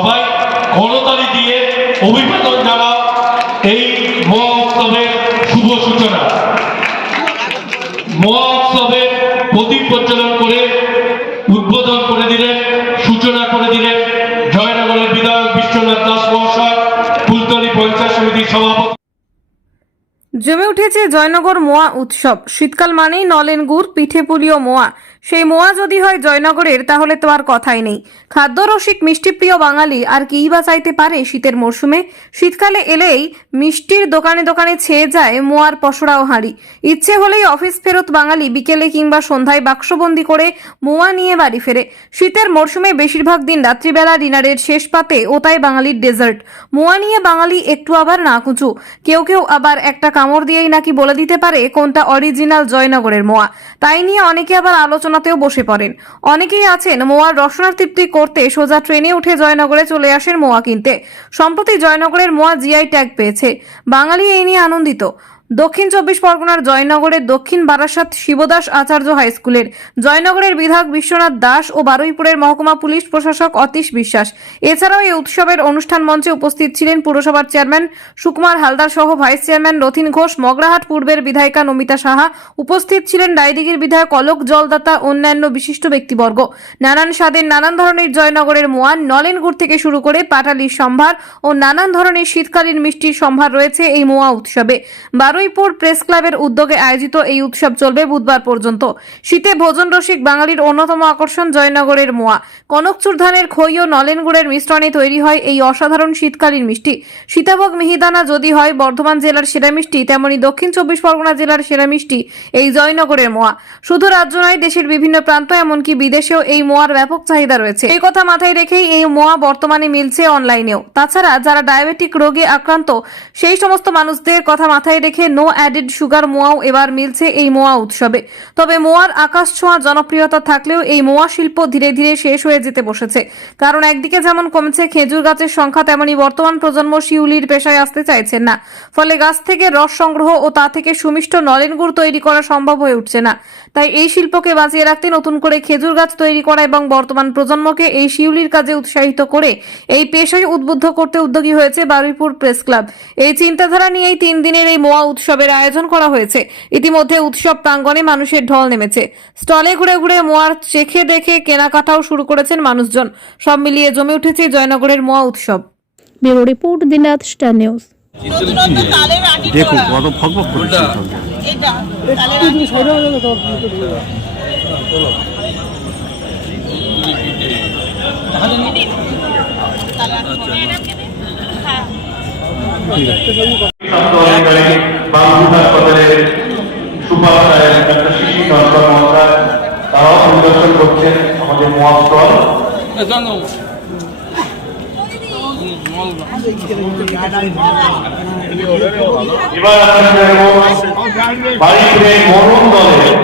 সবাই করতালি দিয়ে অভিবাদন জানাও এই মহোৎসবের শুভ সূচনা। মহোৎসবে প্রদীপ প্রজ্বলন করে উদ্বোধন করে দিলেন, সূচনা করে দিলেন জয়নগরের বিধায়ক বিশ্বনাথ দাস মহাশয়, ফুলতলী পঞ্চায়েত সমিতির সভাপতি। জমে উঠেছে জয়নগর মোয়া উৎসব। শীতকাল মানেই নলেন গুড়, পিঠে পুলি ও মোয়া। সেই মোয়া যদি হয় জয়নগরের, তাহলে তো আর কথাই নেই। খাদ্যরসিক মিষ্টিপ্রিয় বাঙালি আর কিই বা চাইতে পারে শীতের মরশুমে? শীতকালে এলেই মিষ্টির দোকানে দোকানে ছেয়ে যায় মোয়ার পসরাও হাঁড়ি। ইচ্ছে হলেই অফিস ফেরত বাঙালি বিকেলে কিংবা সন্ধ্যায় বাক্সবন্দি করে মোয়া নিয়ে বাড়ি ফেরে। শীতের মরশুমে বেশিরভাগ দিন রাত্রিবেলা ডিনারের শেষ পাতে ওটাই বাঙালির ডেজার্ট। মোয়া নিয়ে বাঙালি একটু আবার নাকুচু, কেউ কেউ আবার একটা কামড় দিয়েই নাকি বলে দিতে পারে কোনটা অরিজিনাল জয়নগরের মোয়া। তাই নিয়ে অনেকে আবার আলোচনাতেও বসে পড়েন। অনেকেই আছেন মোয়ার রসনার তৃপ্তি করতে সোজা ট্রেনে উঠে জয়নগরে চলে আসেন মোয়া কিনতে। সম্প্রতি জয়নগরের মোয়া জিআই ট্যাগ পেয়েছে। বাঙালি এই নিয়ে আনন্দিত। দক্ষিণ 24 পরগনার জয়নগরের দক্ষিণ বারাসাত শিবদাস আচার্য হাই স্কুলের জয়নগরের বিধায়ক বিশ্বনাথ দাস ও বারুইপুরের মহকুমা পুলিশ প্রশাসক অতীশ বিশ্বাস। এছাড়াও এই উৎসবের অনুষ্ঠান মঞ্চে উপস্থিত ছিলেন পুরসভার চেয়ারম্যান সুকুমার হালদার সহ ভাইস চেয়ারম্যান রথিন ঘোষ, মগরাহাট পূর্বের বিধায়িকা নমিতা সাহা। উপস্থিত ছিলেন ডাইদিঘির বিধায়ক অলোক জলদাতা, অন্যান্য বিশিষ্ট ব্যক্তিবর্গ। নানান স্বাদের নানান ধরনের জয়নগরের মোয়া, নলেন গুড় থেকে শুরু করে পাটালির সম্ভার ও নানান ধরনের শীতকালীন মিষ্টির সম্ভার রয়েছে এই মোয়া উৎসবে। বারুইপুর প্রেস ক্লাবের উদ্যোগে আয়োজিত এই উৎসব চলবে বুধবার পর্যন্ত। শীতে ভোজন রসিক বাঙালির অন্যতম আকর্ষণ জয়নগরের মোয়া। কনকচুর ধানের খই ও নলেন গুড়ের মিশ্রণে তৈরি হয় এই অসাধারণ শীতকালীন মিষ্টি। সীতাভোগ মিহিদানা যদি হয় বর্ধমান জেলার সেরা মিষ্টি, তেমনি দক্ষিণ 24 পরগনা জেলার সেরা মিষ্টি এই জয়নগরের মোয়া। শুধু রাজ্য নয়, দেশের বিভিন্ন প্রান্ত এমনকি বিদেশেও এই মোয়ার ব্যাপক চাহিদা রয়েছে। এই কথা মাথায় রেখেই এই মোয়া বর্তমানে মিলছে অনলাইনেও। তাছাড়া যারা ডায়াবেটিক রোগে আক্রান্ত, সেই সমস্ত মানুষদের কথা মাথায় রেখে নো অ্যাডেড সুগার মোয়াও এবার মিলছে এই মোয়া উৎসবে। তবে মোয়ার আকাশ ছোঁয়া জনপ্রিয়তা থাকলেও এই মোয়া শিল্প ধীরে ধীরে শেষ হয়ে যেতে বসেছে। কারণ একদিকে যেমন কমছে খেজুর গাছের সংখ্যা, তেমনি বর্তমান প্রজন্ম শিউলির পেশায় আসতে চাইছেন না। ফলে গাছ থেকে রস সংগ্রহ ও তা থেকে সুমিষ্ট নলেন গুড় তৈরি করা সম্ভব হয়ে উঠছে না। তাই এই শিল্পকে বাঁচিয়ে রাখতে নতুন করে খেজুর গাছ তৈরি করা এবং বর্তমান প্রজন্মকে এই শিউলির কাজে উৎসাহিত করে এই পেশায় উদ্বুদ্ধ করতে উদ্যোগী হয়েছে বারুইপুর প্রেস ক্লাব। এই চিন্তাধারা নিয়েই 3 দিনের এই মোয়া উৎসবের আয়োজন করা হয়েছে। ইতিমধ্যে উৎসব প্রাঙ্গণে মানুষের ঢল নেমেছে। স্টলে ঘুরে ঘুরে মোয়ার চেখে দেখে কেনাকাটাও শুরু করেছেন মানুষজন। সব মিলিয়ে জমে উঠেছে জয়নগরের মোয়া উৎসব। ব্যুরো রিপোর্ট, দিনাথ স্টার নিউজ। দেখো কত ফকফক করছে এটা তালের তারাও পরিদর্শন করছেন আমাদের মোয়া স্টল। এবার আমরা বাড়িপুরের মরণ দলের